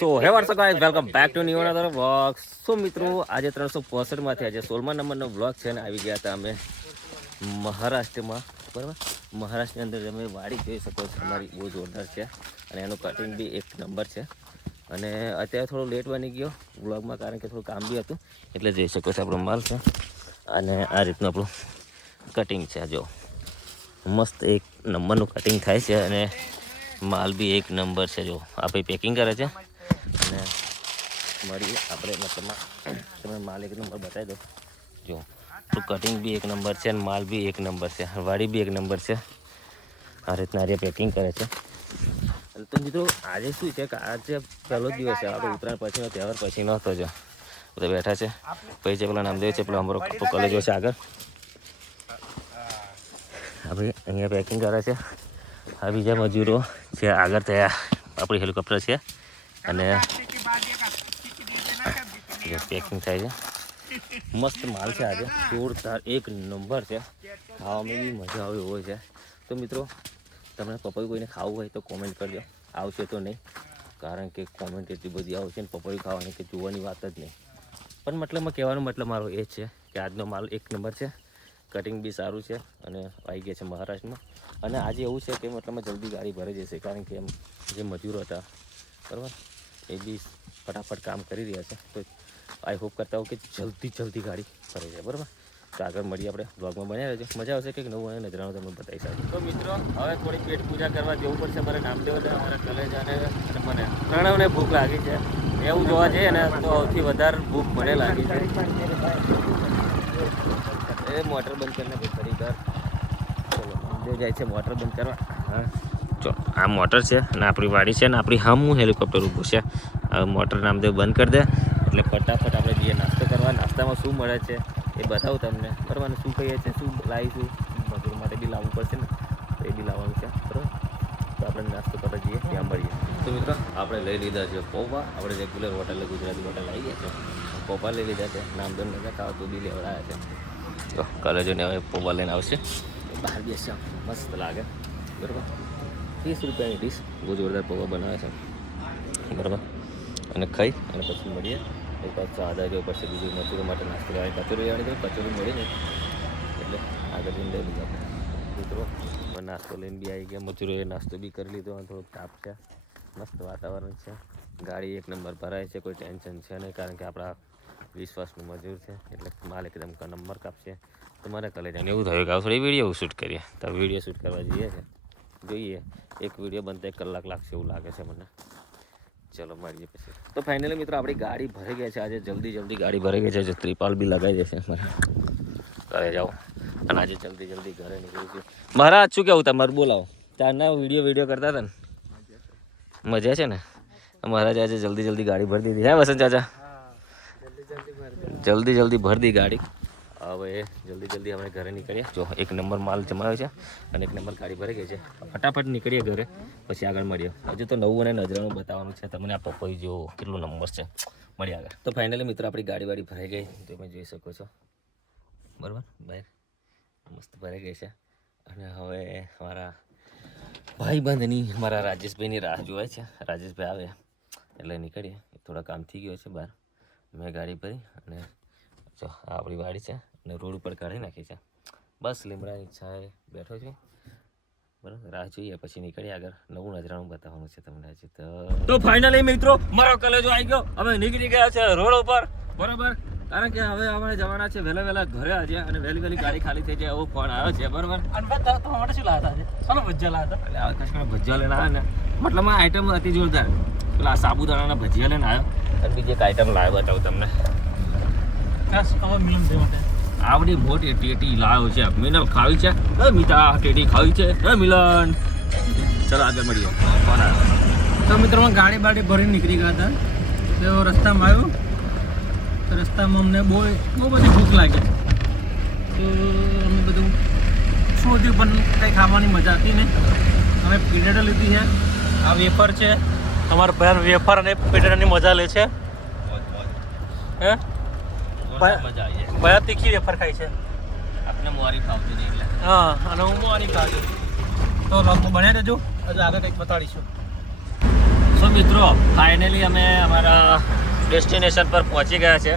So hey what's up guys welcome back to new another vlog. So મિત્રો આજે 365 માંથી આજે 16મા નંબરનો વ્લોગ છે ને આવી ગયા હતા અમે મહારાષ્ટ્રમાં. બરાબર, મહારાષ્ટ્રની અંદર તમે વાડી જોઈ શકો છો, અમારી બહુ જોરદાર છે અને એનું કટિંગ બી એક નંબર છે. અને અત્યારે થોડો લેટ બની ગયો વ્લોગમાં, કારણ કે થોડું કામ બી હતું, એટલે જોઈ શકો છો આપણો માલ છે અને આ રીતનું આપણું કટિંગ છે. જો મસ્ત એક નંબરનું કટિંગ થાય છે અને માલ બી એક નંબર છે. જો આપણે પેકિંગ કરે છે અને મળીએ આપણે મતલબમાં તમે માલ એક નંબર બતાવી દો. જો તો કટિંગ બી એક નંબર છે અને માલ બી એક નંબર છે, વાડી બી એક નંબર છે. આ રીતના આજે પેકિંગ કરે છે. તો મિત્રો આજે શું છે કે આજે પહેલો દિવસ છે આપણે ઉત્તરાયણ પછીનો તહેવાર પછીનો હતો. જો બધા બેઠા છે, પછી છે પેલા નામદેવ છે, પેલો અમારો કોલેજો છે આગળ. આપણે અહીંયા પેકિંગ કરે છે. આ બીજા મજૂરો છે આગળ થયા, આપણી હેલિકોપ્ટર છે અને પેકિંગ થાય છે. મસ્ત માલ છે આજે, જોરદાર એક નંબર છે. ખાવામાં બી મજા આવે એવો છે. તો મિત્રો તમને પપૈયું કોઈને ખાવું હોય તો કોમેન્ટ કરજો. આવશે તો નહીં, કારણ કે કોમેન્ટ એટલી બધી આવશે ને પપૈયું ખાવાની કે જોવાની વાત જ નહીં. પણ મતલબમાં કહેવાનો મતલબ મારો એ છે કે આજનો માલ એક નંબર છે, કટિંગ બી સારું છે અને આવી ગયા છે મહારાષ્ટ્રમાં. અને આજે એવું છે કે મતલબમાં જલ્દી ગાડી ભરાઈ જશે, કારણ કે એમ જે મજૂરો હતા બરાબર એ બી ફટાફટ કામ કરી રહ્યા છે. તો આઈ હોપ કરતા હોઉં કે જલ્દી ગાડી ભરાઈ જાય. બરાબર, તો આગળ મળીએ આપણે બ્લોગમાં બન્યા રહેજો, મજા આવશે. કંઈક નવું અને નજરાનું તમને બતાવી શકું. તો મિત્રો હવે થોડી પેટ પૂજા કરવા જવું પડશે. મારે નામદેવ અમારા કલેજાને અને મને પ્રણવને ભૂખ લાગી છે. એવું જોવા જઈએ ને તો સૌથી વધારે ભૂખ મને લાગી છે. એ મોટર બંધ કરીને ફરી ઘર ચલો નામદેવ જાય છે મોટર બંધ કરવા. હા જો આ મોટર છે અને આપણી વાડી છે ને આપણી હું હેલિકોપ્ટર ઊભું છે. હવે મોટર નામદેવ બંધ કરી દે એટલે ફટાફટ આપણે જઈએ નાસ્તો કરવા. નાસ્તામાં શું મળે છે એ બતાવું તમને. બરાબર, અને શું કહીએ છીએ, શું લાવીશું, મજૂર માટે બી લાવવું પડશે ને, તો એ બી લાવવાનું છે. બરાબર, તો આપણે નાસ્તો કરવા જઈએ, ત્યાં મળીએ. તો મિત્રો આપણે લઈ લીધા છે પૌવા. આપણે રેગ્યુલર હોટલ ગુજરાતી હોટલ આવી ગયા છે, પૌવા લઈ લીધા છે. નામદેવ નતા ખાવા તો બી લેવડાયા છે. તો કલેજોને હવે પૌવા લઈને આવશે. બહાર બેસશે, મસ્ત લાગે. બરાબર, 30 રૂપિયાની ડીશ, બહુ જોરદાર પૌવા બનાવે છે. બરાબર, અને ખાઈ અને પછી મળીએ. એક વાત સાદા જો પડશે બીજું મજૂરો માટે નાસ્તો લેવાની કચોરી લેવાની તો કચોરી મળી ને એટલે આગળ જઈને લઈ લીધો મિત્રો. નાસ્તો લઈને બી આવી ગયા, મજૂરોએ નાસ્તો બી કરી લીધો. થોડોક તાપ છે, મસ્ત વાતાવરણ છે, ગાડી એક નંબર ભરાય છે, કોઈ ટેન્શન છે નહીં, કારણ કે આપણા વિશ્વાસનું મજૂર છે એટલે માલ એકદમ નંબર કાપશે. તો મારે કલેજાને એવું થયું કે આ થોડી વિડીયો શૂટ કરીએ. તો વિડીયો શૂટ કરવા જઈએ છે, જોઈએ એક વિડીયો બનતા 1 કલાક લાગશે એવું લાગે છે મને. ચલો મળીએ પછી. તો ફાઇનલી મિત્રો આપણી ગાડી ભરાઈ ગઈ છે. આજે જલ્દી ગાડી ભરાઈ ગઈ છે. જે ત્રિપાલ બી લગાવી જશે મને ઘરે જાઓ. અને આજે જલ્દી ઘરે નીકળી છે. મહારાજ શું કેવું તમારું બોલાવો. ચારના વિડીયો કરતા હતા ને, મજા છે ને. મહારાજ આજે જલ્દી ગાડી ભરી દીધી. હે વસંત ચાચા, જલ્દી ભરી દી ગાડી. હવે જલ્દી અમે ઘરે નીકળીએ. જો એક નંબર માલ જમાવ્યો છે અને એક નંબર ગાડી ભરાઈ ગઈ છે. ફટાફટ નીકળીએ ઘરે, પછી આગળ મળીએ. હજુ તો નવું અને નજરાનું બતાવવાનું છે તમને. આ પપૈયું જો કેટલું નંબર છે, મળીએ આગળ. તો ફાઇનલી મિત્રો આપણી ગાડી ભરાઈ ગઈ, તમે જોઈ શકો છો. બરાબર, બહાર મસ્ત ભરાઈ ગઈ છે. અને હવે મારા ભાઈબંધની, મારા રાજેશભાઈની રાહ જોવાય છે. રાજેશભાઈ આવે એટલે નીકળીએ. થોડા કામ થઈ ગયો છે બહાર. મેં ગાડી ભરી અને જો આ આપણી વાડી છે અને રોડ ઉપર કાઢી નાખી છે. બસ લીમડાની ઈચ્છાએ બેઠો છું. બરાબર, રાહ જોઈએ પછી નીકળીએ આગળ. નવું નજરાનું બતાવવાનું છે તમને આજે. તો ફાઇનલી મિત્રો મારો કલેજો આવી ગયો. અમે નીકળી ગયા છે રોડ ઉપર. બરાબર, કારણ કે હવે આપણે જવાના છે વહેલા ઘરે આજે, અને વહેલી ગાડી ખાલી થઈ જાય એવો ફોન આવ્યો છે. બરાબર, તમારે શું લાવતા છે? ચાલો ભજીયા લાવતા. એટલે ભજીયા લઈને આવ્યા ને, મતલબ આ આઈટમ હતી જોરદાર. પેલા સાબુદાણાના ભજીયા લઈને આવ્યો અને બીજી એક આઈટમ લાવ્યો બતાવું તમને. આવડી મોટી ટેટી લાવ્યો છે. મિનલ ખાવી છે, મીઠા ટેટી ખાવી છે. મિલન ચલો આગળ મળીએ. તો મિત્રો ગાડી ભરીને નીકળી ગયા હતા. તો રસ્તામાં આવ્યો, તો રસ્તામાં અમને બહુ બધી ભૂખ લાગી. તો અમે બધું શોધ્યું પણ કંઈ ખાવાની મજા હતી ને. અમે પીટેટો લીધી છે. આ વેફર છે, અમારા ભાઈ વેફર અને પીટેટાની મજા લે છે. હે ભયા તીખી વેફર ખાઈ છે. આપણે મોરી ખાવતી નહીં એટલે. હા, અને હું મોરી ખાધી. તો લોગમાં બન્યા રહેજો, હજુ આગળ કંઈક બતાડીશું. સો મિત્રો ફાઇનલી અમે અમારા ડેસ્ટિનેશન પર પહોંચી ગયા છે.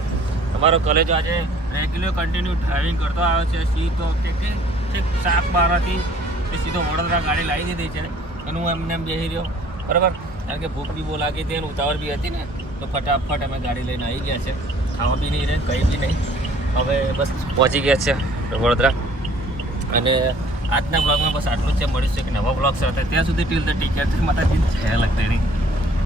અમારો કોલેજ આજે રેગ્યુલર કન્ટિન્યુ ડ્રાઇવિંગ કરતો આવ્યો છે. સીધો ઠીક 7:12થી સીધો વડોદરા ગાડી લાવી દીધી છે અને હું એમને એમ બેસી રહ્યો બરાબર. કારણ કે ભૂખ બી બહુ લાગી હતી અને ઉતાવળ બી હતી ને, તો ફટાફટ અમે ગાડી લઈને આવી ગયા છે. ખાવા બી નહીં રહે, કંઈ બી નહીં. હવે બસ પહોંચી ગયા છે વડોદરા. અને આજના બ્લોગમાં બસ આટલું જ છે. મળીશું એક નવા બ્લોગ સાથે. ત્યાં સુધી ટીલ ધ ટીચર માતાજી જય લખતેરી.